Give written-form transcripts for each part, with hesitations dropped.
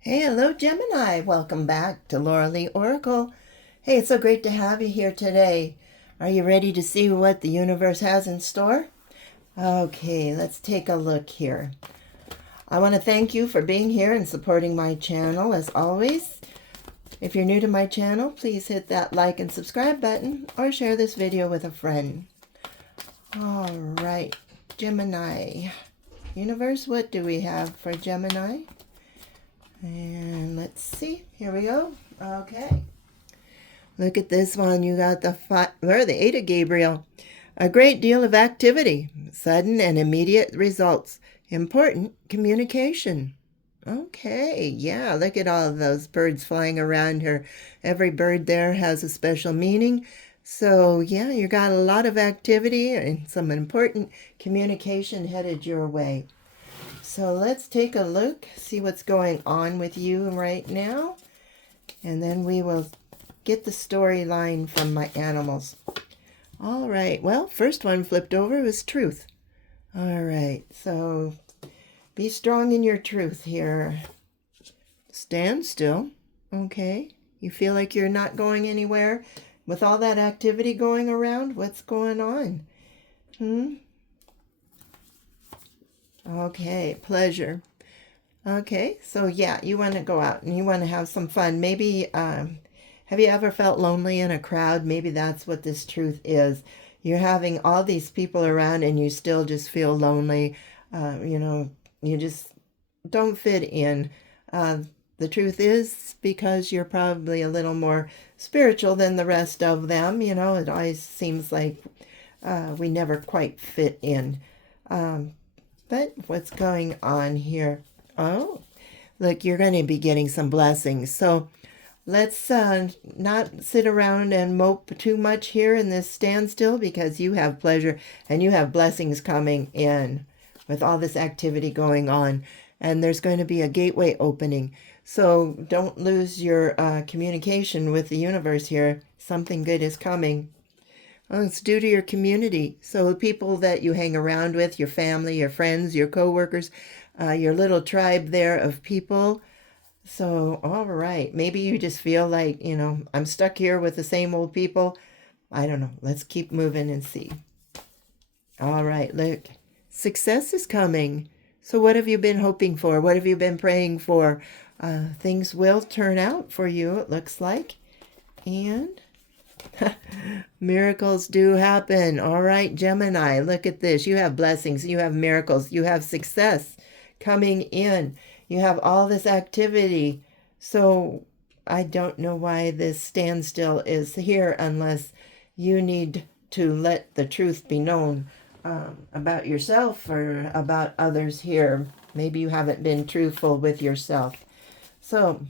Hey, hello, Gemini. Welcome back to Laura Lee Oracle. Hey, it's so great to have you here today. Are you ready to see what the universe has in store? Okay, let's take a look here. I want to thank you for being here and supporting my channel as always. If you're new to my channel, please hit that like and subscribe button or share this video with a friend. All right, Gemini. Universe, what do we have for Gemini? And let's see. Here we go. Okay. Look at this one. You got the Eight of Gabriel. A great deal of activity, sudden and immediate results, important communication. Okay, yeah, look at all of those birds flying around her. Every bird there has a special meaning. So, yeah, you got a lot of activity and some important communication headed your way. So let's take a look, see what's going on with you right now, and then we will get the storyline from my animals. All right, well, first one flipped over was truth. All right, so be strong in your truth here. Stand still, okay? You feel like you're not going anywhere with all that activity going around? What's going on? Okay, pleasure. Okay, so yeah, you want to go out and you want to have some fun. Maybe, have you ever felt lonely in a crowd? Maybe that's what this truth is. You're having all these people around and you still just feel lonely. You just don't fit in. The truth is because you're probably a little more spiritual than the rest of them. It always seems like we never quite fit in. But what's going on here? Oh, look, you're going to be getting some blessings. So let's not sit around and mope too much here in this standstill because you have pleasure and you have blessings coming in with all this activity going on. And there's going to be a gateway opening. So don't lose your communication with the universe here. Something good is coming. Oh, it's due to your community. So the people that you hang around with, your family, your friends, your coworkers, your little tribe there of people. So, all right. Maybe you just feel like, I'm stuck here with the same old people. I don't know. Let's keep moving and see. All right. Look, success is coming. So what have you been hoping for? What have you been praying for? Things will turn out for you, it looks like. And miracles do happen. All right, Gemini, look at this. You have blessings. You have miracles. You have success coming in. You have all this activity. So I don't know why this standstill is here unless you need to let the truth be known about yourself or about others here. Maybe you haven't been truthful with yourself. So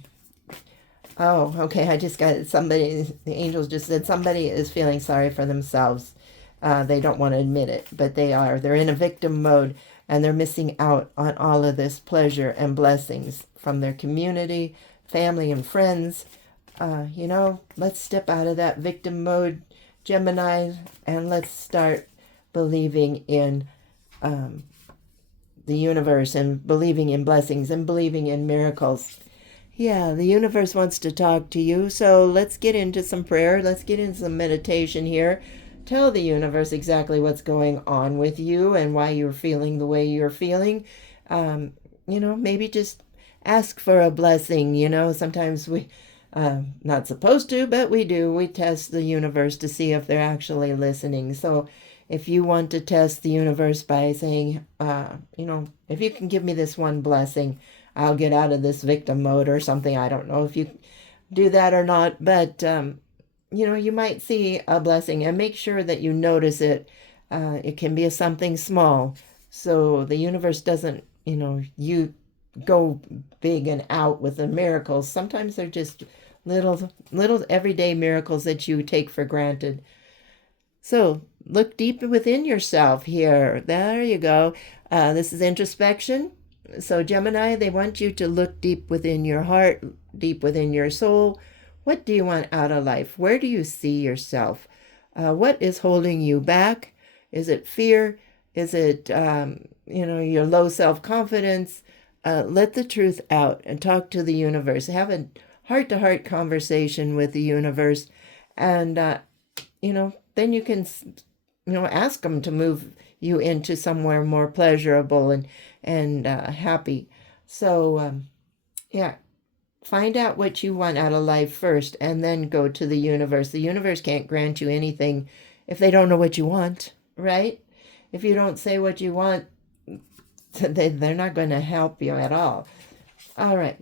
oh, okay. I just got somebody, the angels just said somebody is feeling sorry for themselves. They don't want to admit it, but they are. They're in a victim mode and they're missing out on all of this pleasure and blessings from their community, family, and friends. Let's step out of that victim mode, Gemini, and let's start believing in the universe and believing in blessings and believing in miracles. Yeah, the universe wants to talk to you, so let's get into some prayer. Let's get into some meditation here. Tell the universe exactly what's going on with you and why you're feeling the way you're feeling. Maybe just ask for a blessing. Sometimes we, not supposed to, but we do. We test the universe to see if they're actually listening. So if you want to test the universe by saying, if you can give me this one blessing, I'll get out of this victim mode or something. I don't know if you do that or not, but, you might see a blessing and make sure that you notice it. It can be something small. So the universe doesn't, you go big and out with the miracles. Sometimes they're just little everyday miracles that you take for granted. So look deep within yourself here. There you go. This is introspection. So Gemini, they want you to look deep within your heart, deep within your soul. What do you want out of life? Where do you see yourself? What is holding you back? Is it fear? Is it, your low self-confidence? let the truth out and talk to the universe. Have a heart-to-heart conversation with the universe, and then you can ask them to move you into somewhere more pleasurable and happy. So yeah, find out what you want out of life first, and then go to the universe. The universe can't grant you anything if they don't know what you want, right? If you don't say what you want, they're not going to help you at all. All right.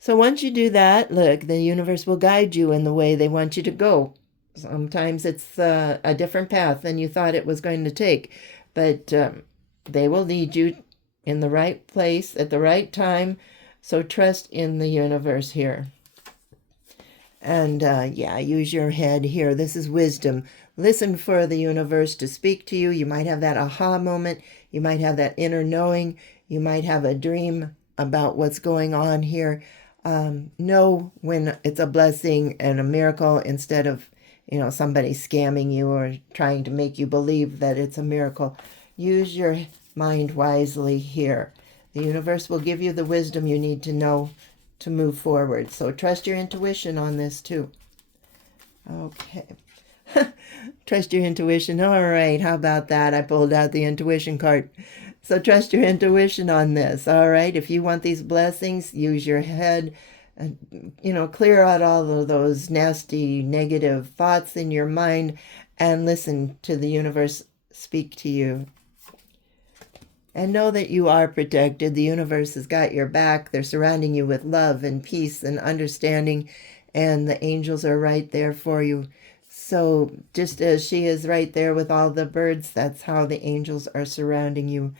So once you do that, look, the universe will guide you in the way they want you to go. Sometimes it's a different path than you thought it was going to take, but they will lead you in the right place at the right time. So trust in the universe here. And use your head here. This is wisdom. Listen for the universe to speak to you. You might have that aha moment. You might have that inner knowing. You might have a dream about what's going on here. Know when it's a blessing and a miracle instead of, somebody scamming you or trying to make you believe that it's a miracle. Use your mind wisely here. The universe will give you the wisdom you need to know to move forward. So trust your intuition on this too. Okay. Trust your intuition. All right. How about that? I pulled out the intuition card. So trust your intuition on this. All right. If you want these blessings, use your head. Clear out all of those nasty, negative thoughts in your mind and listen to the universe speak to you. And know that you are protected. The universe has got your back. They're surrounding you with love and peace and understanding, and the angels are right there for you. So just as she is right there with all the birds, that's how the angels are surrounding you.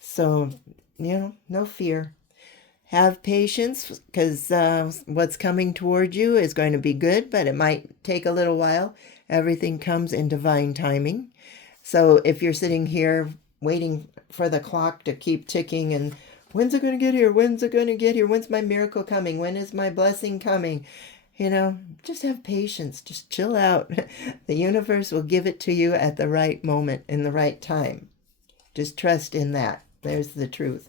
So, no fear. Have patience, because what's coming toward you is going to be good, but it might take a little while. Everything comes in divine timing. So if you're sitting here waiting for the clock to keep ticking and when's it going to get here? When's it going to get here? When's my miracle coming? When is my blessing coming? Just have patience. Just chill out. The universe will give it to you at the right moment in the right time. Just trust in that. There's the truth.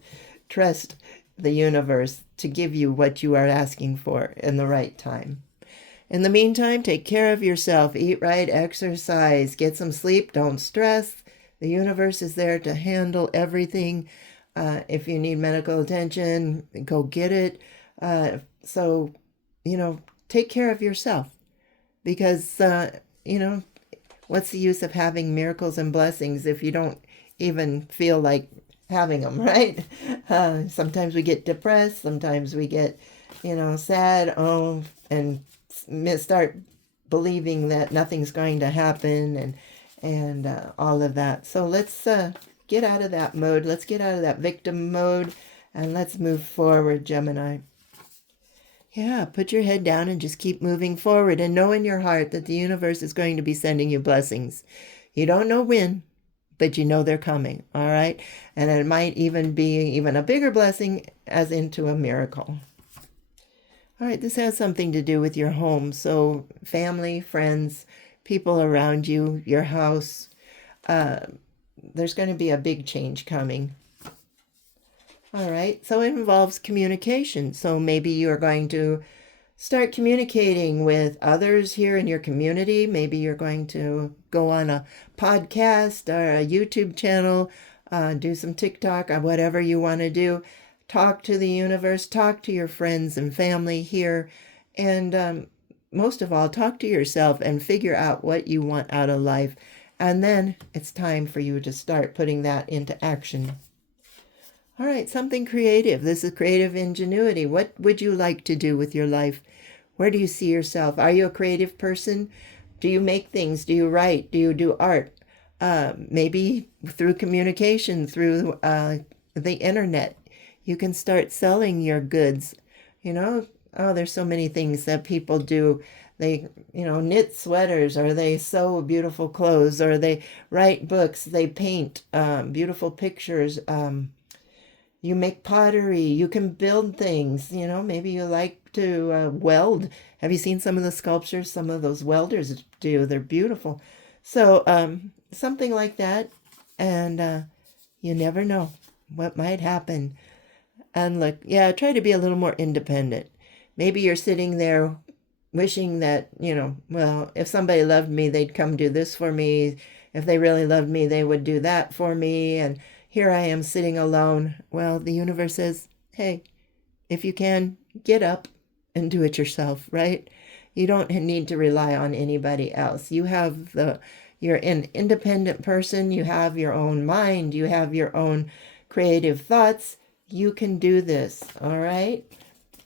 Trust the universe to give you what you are asking for in the right time. In the meantime, take care of yourself. Eat right, exercise, get some sleep, don't stress. The universe is there to handle everything. If you need medical attention, go get it. Take care of yourself, because, what's the use of having miracles and blessings if you don't even feel like having them, right? Sometimes we get depressed. Sometimes we get, sad. And start believing that nothing's going to happen and all of that. So let's get out of that mode. Let's get out of that victim mode and let's move forward, Gemini. Yeah, put your head down and just keep moving forward and know in your heart that the universe is going to be sending you blessings. You don't know when, but you know they're coming, all right? And it might even be even a bigger blessing as into a miracle. All right, this has something to do with your home. So family, friends, people around you, your house, there's going to be a big change coming. All right, so it involves communication. So maybe you're going to start communicating with others here in your community. Maybe you're going to go on a podcast or a YouTube channel, do some TikTok or whatever you want to do. Talk to the universe, talk to your friends and family here, and most of all, talk to yourself and figure out what you want out of life. And then it's time for you to start putting that into action. All right, something creative. This is creative ingenuity. What would you like to do with your life? Where do you see yourself? Are you a creative person? Do you make things? Do you write? Do you do art? Maybe through communication, through the internet. You can start selling your goods. There's so many things that people do. They, knit sweaters, or they sew beautiful clothes, or they write books, they paint beautiful pictures. You make pottery, you can build things, maybe you like to weld. Have you seen some of the sculptures some of those welders do? They're beautiful. So something like that, and you never know what might happen. And look, yeah, try to be a little more independent. Maybe you're sitting there wishing that, well, if somebody loved me, they'd come do this for me. If they really loved me, they would do that for me. And here I am sitting alone. Well, the universe says, hey, if you can, get up and do it yourself, right? You don't need to rely on anybody else. You're an independent person. You have your own mind. You have your own creative thoughts. You can do this, all right?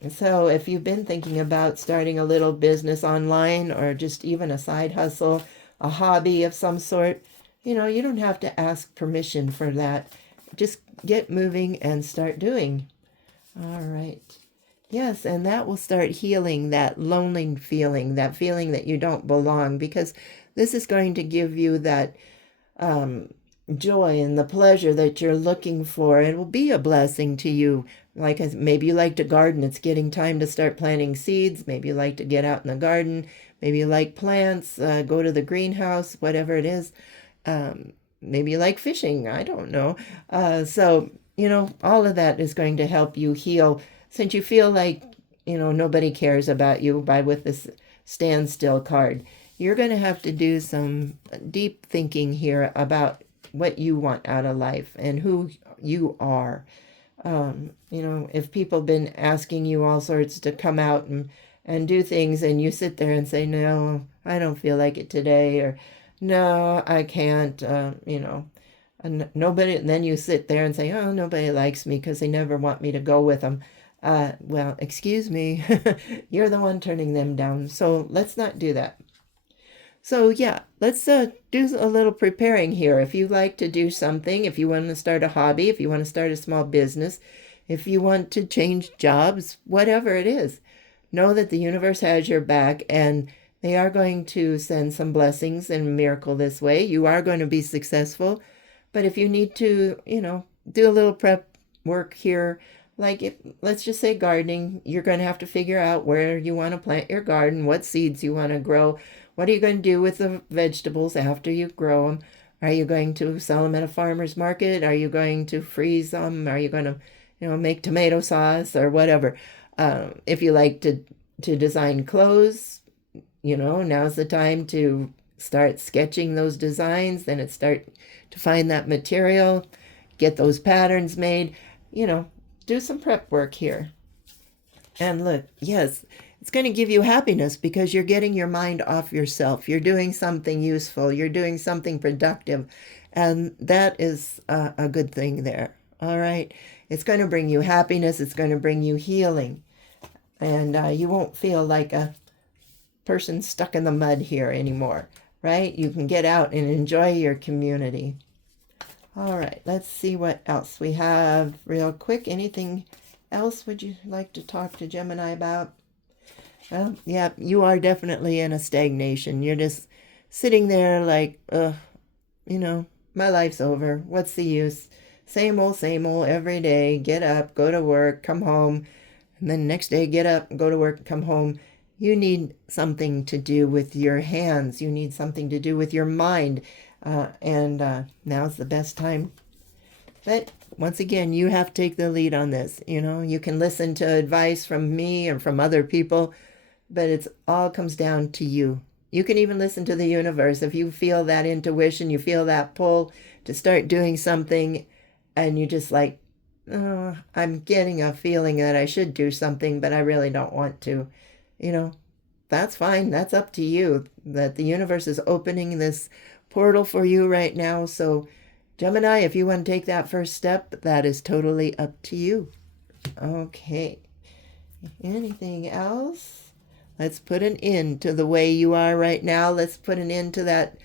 So if you've been thinking about starting a little business online or just even a side hustle, a hobby of some sort, you don't have to ask permission for that. Just get moving and start doing. All right. Yes, and that will start healing that lonely feeling, that feeling that you don't belong, because this is going to give you that joy and the pleasure that you're looking for. It will be a blessing to you. Like maybe you like to garden. It's getting time to start planting seeds. Maybe you like to get out in the garden. Maybe you like plants, go to the greenhouse, whatever it is. Maybe you like fishing. I don't know. So, all of that is going to help you heal since you feel like, nobody cares about you with this standstill card. You're going to have to do some deep thinking here about what you want out of life and who you are. If people have been asking you all sorts to come out and do things and you sit there and say, no, I don't feel like it today, or no, I can't, and nobody, and then you sit there and say, oh, nobody likes me because they never want me to go with them. Well, excuse me, you're the one turning them down. So let's not do that. So yeah, let's do a little preparing here. If you like to do something, if you want to start a hobby, if you want to start a small business, if you want to change jobs, whatever it is, know that the universe has your back and they are going to send some blessings and miracle this way. You are going to be successful. But if you need to, do a little prep work here, let's just say gardening, you're going to have to figure out where you want to plant your garden, what seeds you want to grow. What are you going to do with the vegetables after you grow them? Are you going to sell them at a farmer's market? Are you going to freeze them? Are you going to, make tomato sauce or whatever? If you like to design clothes, now's the time to start sketching those designs. Then it's start to find that material, get those patterns made, do some prep work here. And look, yes, it's going to give you happiness because you're getting your mind off yourself. You're doing something useful. You're doing something productive. And that is a good thing there. All right. It's going to bring you happiness. It's going to bring you healing. And you won't feel like a person stuck in the mud here anymore, right? You can get out and enjoy your community. All right. Let's see what else we have real quick. Anything else would you like to talk to Gemini about? Well, yeah, you are definitely in a stagnation. You're just sitting there like, my life's over. What's the use? Same old every day. Get up, go to work, come home, and then next day get up, go to work, come home. You need something to do with your hands. You need something to do with your mind. And now's the best time. But once again, you have to take the lead on this. You can listen to advice from me and from other people, but it's all comes down to you. You can even listen to the universe. If you feel that intuition, you feel that pull to start doing something, and you just like, oh, I'm getting a feeling that I should do something, but I really don't want to. That's fine. That's up to you. That the universe is opening this portal for you right now. So Gemini, if you want to take that first step, that is totally up to you. Okay. Anything else? Let's put an end to the way you are right now. Let's put an end to that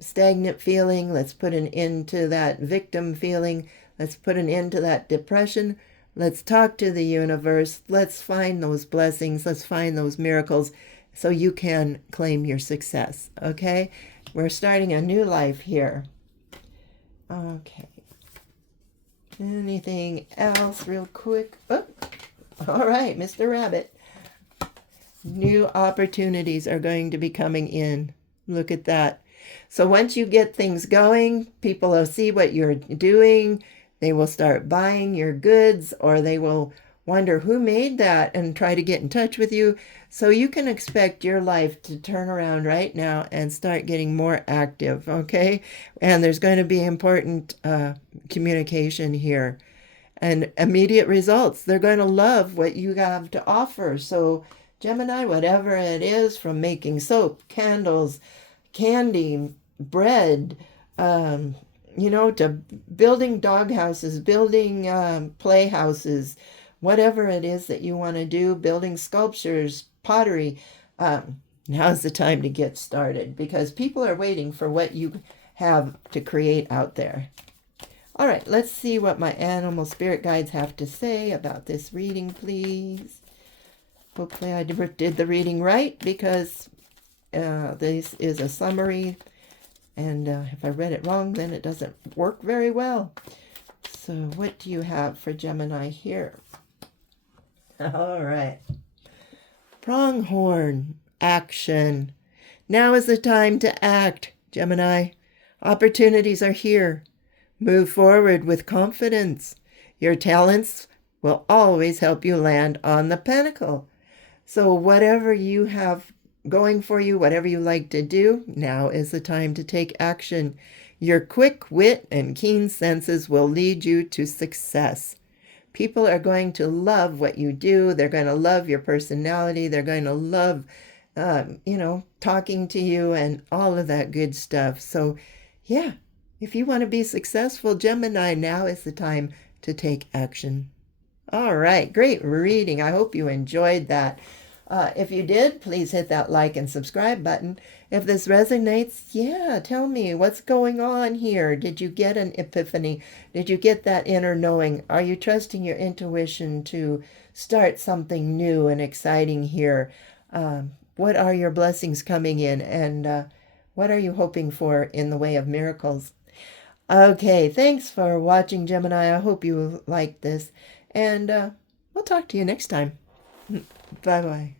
stagnant feeling. Let's put an end to that victim feeling. Let's put an end to that depression. Let's talk to the universe. Let's find those blessings. Let's find those miracles so you can claim your success. Okay? We're starting a new life here. Okay. Anything else real quick? Oh, all right, Mr. Rabbit. New opportunities are going to be coming in. Look at that. So once you get things going, people will see what you're doing. They will start buying your goods, or they will wonder who made that and try to get in touch with you. So you can expect your life to turn around right now and start getting more active, okay? And there's going to be important communication here and immediate results. They're going to love what you have to offer. So Gemini, whatever it is, from making soap, candles, candy, bread, to building dog houses, building playhouses, whatever it is that you want to do, building sculptures, pottery, now's the time to get started because people are waiting for what you have to create out there. All right, let's see what my animal spirit guides have to say about this reading, please. Hopefully I did the reading right because this is a summary, and if I read it wrong, then it doesn't work very well. So what do you have for Gemini here? All right. Pronghorn, action. Now is the time to act, Gemini. Opportunities are here. Move forward with confidence. Your talents will always help you land on the pinnacle. So whatever you have going for you, whatever you like to do, now is the time to take action. Your quick wit and keen senses will lead you to success. People are going to love what you do. They're going to love your personality. They're going to love, talking to you and all of that good stuff. So, yeah, if you want to be successful, Gemini, now is the time to take action. All right, great reading. I hope you enjoyed that. If you did, please hit that like and subscribe button. If this resonates, yeah, tell me what's going on here. Did you get an epiphany? Did you get that inner knowing? Are you trusting your intuition to start something new and exciting here? What are your blessings coming in? And what are you hoping for in the way of miracles? Okay, thanks for watching, Gemini. I hope you liked this. And we'll talk to you next time. Bye-bye.